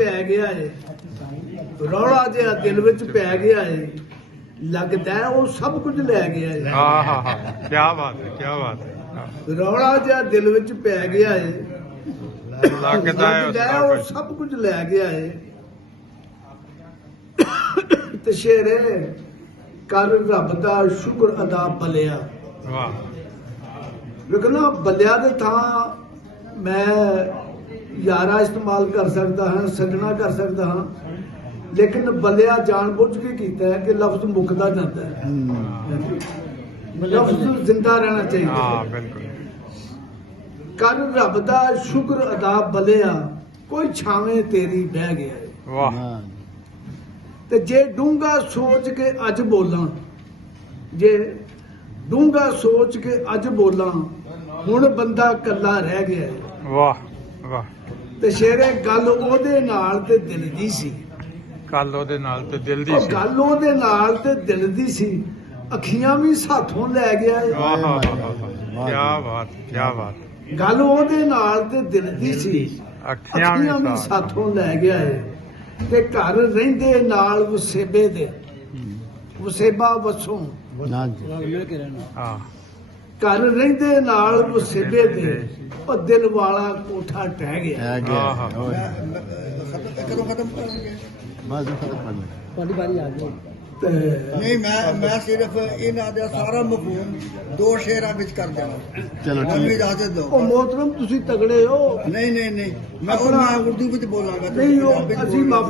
ਪੈ ਗਿਆ ਏ, ਰੌਲਾ ਜਿਹਾ ਦਿਲ ਵਿੱਚ ਪੈ ਗਿਆ ਏ, ਲੱਗਦਾ ਉਹ ਸਭ ਕੁਝ ਲੈ ਗਿਆ ਏ। ਹਾਂ ਹਾਂ ਹਾਂ, ਕੀ ਬਾਤ ਹੈ, ਕੀ ਬਾਤ ਹੈ। ਰੌਲਾ ਜਿਹਾ ਦਿਲ ਵਿੱਚ ਪੈ ਗਿਆ ਏ, ਲੱਗਦਾ ਹੈ ਉਹ ਸਭ ਕੁਝ ਲੈ ਗਿਆ ਏ। ਤੇ ਸ਼ੇਰੇ ਕਰ ਰੱਬ ਦਾ ਸ਼ੁਕਰ ਅਦਾ ਬਲਿਆ। ਵਾਹ ਵੇਖਣਾ ਬਲਿਆ ਦੇ ਥਾਂ ਮੈਂ ਯਾਰਾ ਇਸਤੇਮਾਲ ਕਰ ਸਕਦਾ ਹਾਂ, ਸੱਜਣਾ ਕਰ ਸਕਦਾ ਹਾਂ, ਲੇਕਿਨ ਬਲਿਆ ਜਾਣ ਬੁੱਝ ਕੇ ਕੀਤਾ ਹੈ ਕਿ ਲਫ਼ਜ਼ ਮੁੱਕਦਾ ਜਾਂਦਾ ਹੈ, ਲਫ਼ਜ਼ ਜ਼ਿੰਦਾ ਰਹਿਣਾ ਚਾਹੀਦਾ ਹਾਂ ਹੈ। ਬਿਲਕੁਲ। ਕਰ ਰੱਬ ਦਾ ਸ਼ੁਕਰ ਅਦਾ ਬਲਿਆ, ਕੋਈ ਛਾਵੇਂ ਤੇਰੀ ਬਹਿ ਗਿਆ ਹੈ। ਵਾਹ ਤੇ ਜੇ ਡੂੰਘਾ ਸੋਚ ਕੇ ਅੱਜ ਬੋਲਾਂ, ਜੇ ਡੂੰਘਾ ਸੋਚ ਕੇ ਅੱਜ ਬੋਲਾਂ, ਹੁਣ ਬੰਦਾ ਕੱਲਾ ਰਹਿ ਗਿਆ ਹੈ। ਵਾਹ ਵਾਹ। ਤੇ ਸ਼ੇਰੇ ਗੱਲ ਉਹਦੇ ਨਾਲ ਤੇ ਦਿਲ ਦੀ ਸੀ, ਕੱਲ ਉਹਦੇ ਨਾਲ ਤੇ ਦਿਲ ਦੀ ਉਹ ਸੀ। ਗੱਲ ਉਹਦੇ ਨਾਲ ਤੇ ਦਿਲ ਦੀ ਸੀ, ਅੱਖੀਆਂ ਵੀ ਸਾਥੋਂ ਲੈ ਗਿਆ ਹੈ। ਵਾਹ ਵਾਹ ਵਾਹ, ਕੀ ਬਾਤ, ਕੀ ਬਾਤ। ਗੱਲ ਉਹਦੇ ਨਾਲ ਤੇ ਦਿਲ ਦੀ ਸੀ, ਅੱਖੀਆਂ ਅੱਖੀਆਂ ਵੀ ਵੀ ਸਾਥ। ਸਾਥੋਂ ਲੈ ਗਿਆ ਹੈ। ਤੇ ਘਰ ਰਹਿੰਦੇ ਨਾਲ ਵਸੇਬੇ ਦੇ, ਵਸੇਬਾ ਵਸੋਂ, ਹਾਂ ਘਰ ਰਹਿੰਦੇ ਨਾਲ ਵਸੇਬੇ ਦੇ, ਉਹ ਦਿਲ ਵਾਲਾ ਕੋਠਾ ਟਹਿ ਗਿਆ। ਹਾਂ ਹਾਂ। ਕਦੋਂ ਖਤਮ ਕਰਾਂਗੇ? ਤੁਹਾਡੀ ਵਾਰੀ ਆ ਗਈ। ਤੇ ਨਹੀਂ, ਮੈਂ ਸਿਰਫ ਇਹਨਾਂ ਦਾ ਸਾਰਾ ਮਫਹੂਮ 2 ਸ਼ੇਰਾਂ ਵਿੱਚ ਕਰ ਦੇਣਾ। ਚਲੋ ਮੈਨੂੰ ਇਜਾਜ਼ਤ ਦਿਓ। ਉਹ ਮੋਹਤਰਮ ਤੁਸੀਂ ਤਗੜੇ ਹੋ। ਨਹੀਂ, ਮੈਂ ਆਪਣਾ- ਉਰਦੂ ਵਿੱਚ ਬੋਲਾਂਗਾ। ਨਹੀਂ ਉਹ ਅਸੀਂ ਮਾਫੀ